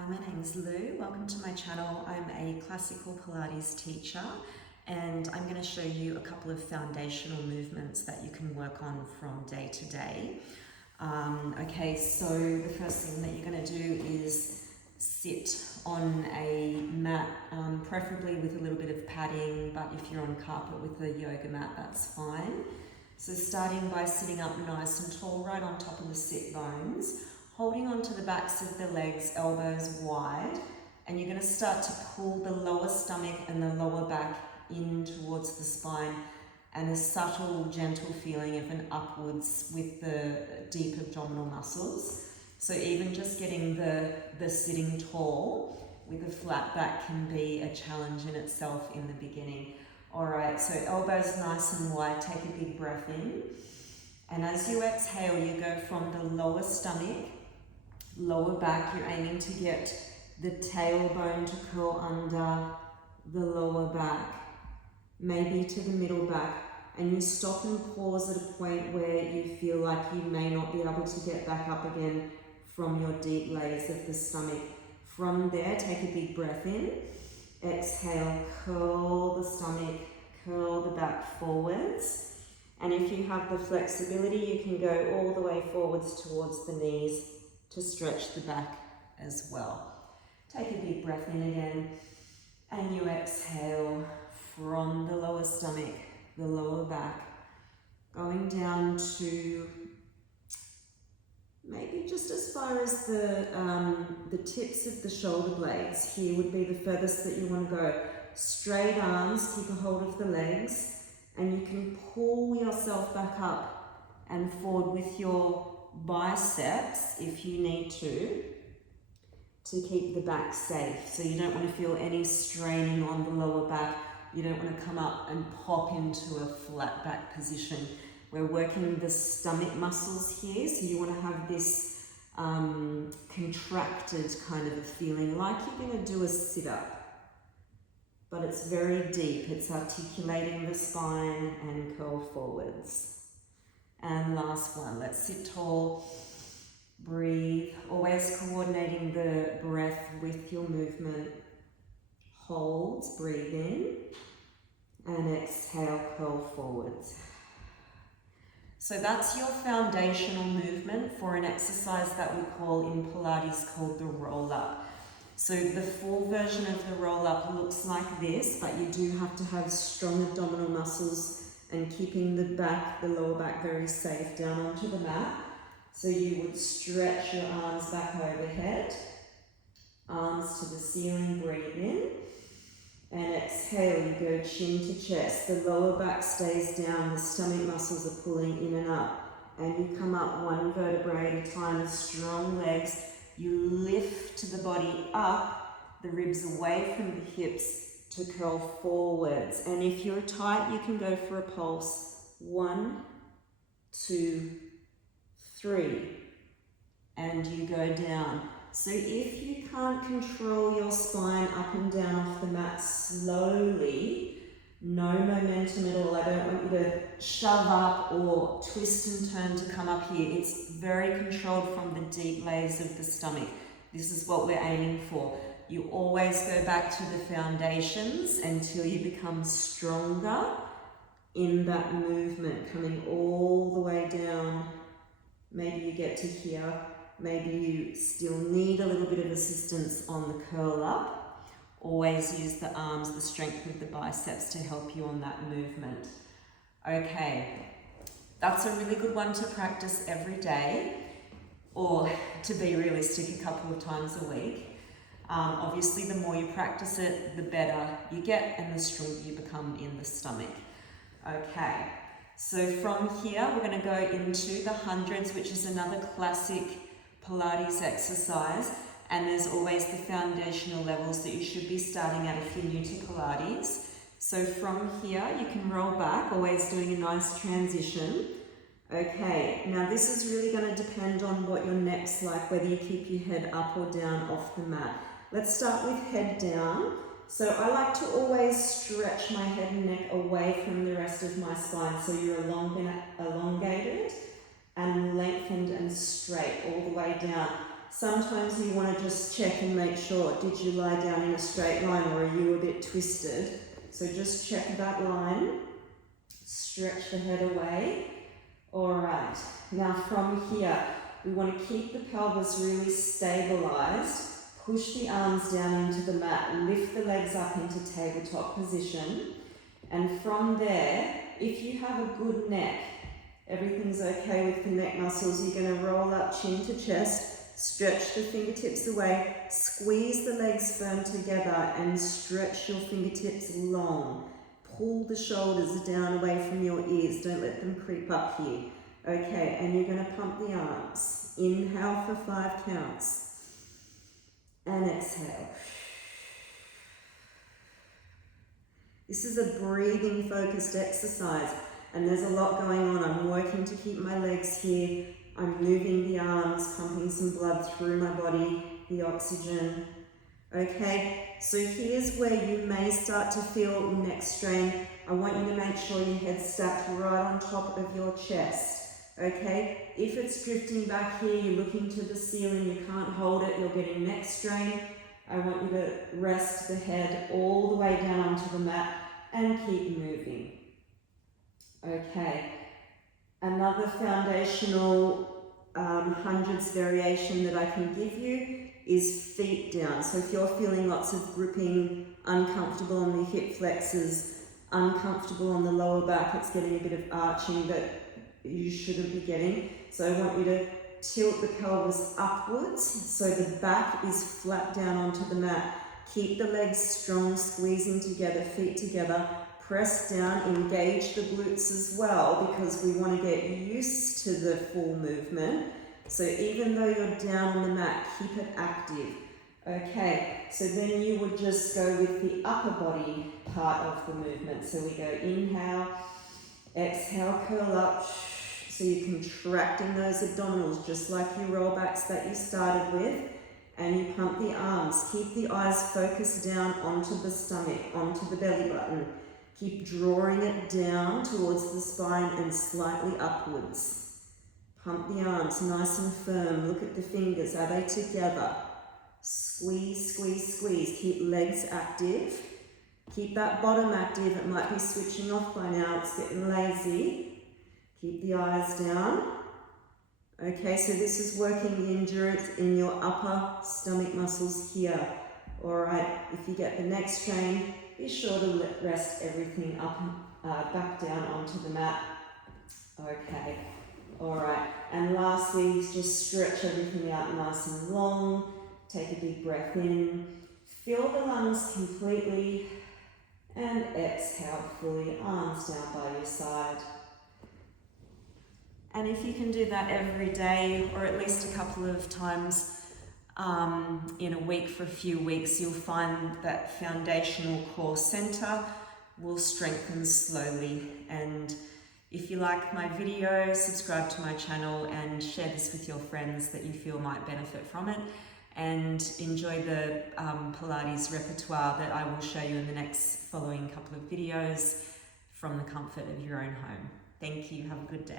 Hi, my name is Lou. Welcome to my channel. I'm a classical Pilates teacher and I'm going to show you a couple of foundational movements that you can work on from day to day. Okay, so the first thing that you're going to do is sit on a mat, preferably with a little bit of padding, but if you're on carpet with a yoga mat, that's fine. So starting by sitting up nice and tall, right on top of the sit bones, holding onto the backs of the legs, elbows wide, and you're going to start to pull the lower stomach and the lower back in towards the spine, and a subtle, gentle feeling of an upwards with the deep abdominal muscles. So even just getting the sitting tall with a flat back can be a challenge in itself in the beginning. All right, so elbows nice and wide, take a big breath in. And as you exhale, you go from the lower stomach, lower back, you're aiming to get the tailbone to curl under the lower back, maybe to the middle back, and you stop and pause at a point where you feel like you may not be able to get back up again from your deep lays of the stomach. From there, take a big breath in, exhale, curl the stomach, curl the back forwards, and if you have the flexibility, you can go all the way forwards towards the knees to stretch the back as well. Take a big breath in again, and you exhale from the lower stomach, the lower back, going down to maybe just as far as the tips of the shoulder blades. Here would be the furthest that you want to go. Straight arms, keep a hold of the legs, and you can pull yourself back up and forward with your biceps if you need to keep the back safe. So you don't want to feel any straining on the lower back. You don't want to come up and pop into a flat back position. We're working the stomach muscles here, so you want to have this contracted kind of a feeling, like you're going to do a sit-up, but it's very deep. It's articulating the spine and curl forwards. And last one, let's sit tall, breathe, always coordinating the breath with your movement. Hold, breathe in, and exhale, curl forwards. So that's your foundational movement for an exercise that we call in Pilates called the roll-up. So the full version of the roll-up looks like this, but you do have to have strong abdominal muscles and keeping the back, the lower back, very safe down onto the mat. So you would stretch your arms back overhead, arms to the ceiling, breathe in, and exhale, you go chin to chest. The lower back stays down, the stomach muscles are pulling in and up, and you come up one vertebrae at a time with strong legs. You lift the body up, the ribs away from the hips, to curl forwards. And if you're tight, you can go for a pulse. 1, 2, 3, and you go down. So if you can't control your spine up and down off the mat slowly, no momentum at all. I don't want you to shove up or twist and turn to come up here. It's very controlled from the deep layers of the stomach. This is what we're aiming for. You always go back to the foundations until you become stronger in that movement, coming all the way down. Maybe you get to here. Maybe you still need a little bit of assistance on the curl up. Always use the arms, the strength of the biceps to help you on that movement. Okay, that's a really good one to practice every day, or to be realistic, a couple of times a week. Obviously, the more you practice it, the better you get and the stronger you become in the stomach. Okay, so from here, we're going to go into the hundreds, which is another classic Pilates exercise. And there's always the foundational levels that you should be starting at if you're new to Pilates. So from here, you can roll back, always doing a nice transition. Okay, now this is really going to depend on what your neck's like, whether you keep your head up or down off the mat. Let's start with head down. So I like to always stretch my head and neck away from the rest of my spine, so you're elongated and lengthened and straight all the way down. Sometimes you want to just check and make sure, did you lie down in a straight line or are you a bit twisted? So just check that line, stretch the head away. All right, now from here, we want to keep the pelvis really stabilized. Push the arms down into the mat, lift the legs up into tabletop position. And from there, if you have a good neck, everything's okay with the neck muscles, you're going to roll up chin to chest, stretch the fingertips away, squeeze the legs firm together and stretch your fingertips long. Pull the shoulders down away from your ears, don't let them creep up here. Okay, and you're going to pump the arms. Inhale for 5 counts. And exhale. This is a breathing focused exercise and there's a lot going on. I'm working to keep my legs here. I'm moving the arms, pumping some blood through my body, the oxygen. Okay, so here's where you may start to feel neck strain. I want you to make sure your head's stacked right on top of your chest. Okay, if it's drifting back here, you're looking to the ceiling, you can't hold it, you're getting neck strain, I want you to rest the head all the way down onto the mat and keep moving. Okay, another foundational hundreds variation that I can give you is feet down. So if you're feeling lots of gripping, uncomfortable on the hip flexors, uncomfortable on the lower back, it's getting a bit of arching that you shouldn't be getting. So I want you to tilt the pelvis upwards so the back is flat down onto the mat. Keep the legs strong, squeezing together, feet together. Press down, engage the glutes as well because we want to get used to the full movement. So even though you're down on the mat, keep it active. Okay, so then you would just go with the upper body part of the movement. So we go inhale, exhale, curl up. So you're contracting those abdominals just like your rollbacks that you started with. And you pump the arms. Keep the eyes focused down onto the stomach, onto the belly button. Keep drawing it down towards the spine and slightly upwards. Pump the arms nice and firm. Look at the fingers. Are they together? Squeeze, squeeze, squeeze. Keep legs active. Keep that bottom active. It might be switching off by now. It's getting lazy. Keep the eyes down. Okay, so this is working the endurance in your upper stomach muscles here. All right, if you get the neck strain, be sure to rest everything up, back down onto the mat. Okay, all right. And lastly, just stretch everything out nice and long. Take a big breath in. Fill the lungs completely. And exhale fully, arms down by your side. And if you can do that every day, or at least a couple of times in a week for a few weeks, you'll find that foundational core center will strengthen slowly. And if you like my video, subscribe to my channel and share this with your friends that you feel might benefit from it. And enjoy the Pilates repertoire that I will show you in the next following couple of videos from the comfort of your own home. Thank you. Have a good day.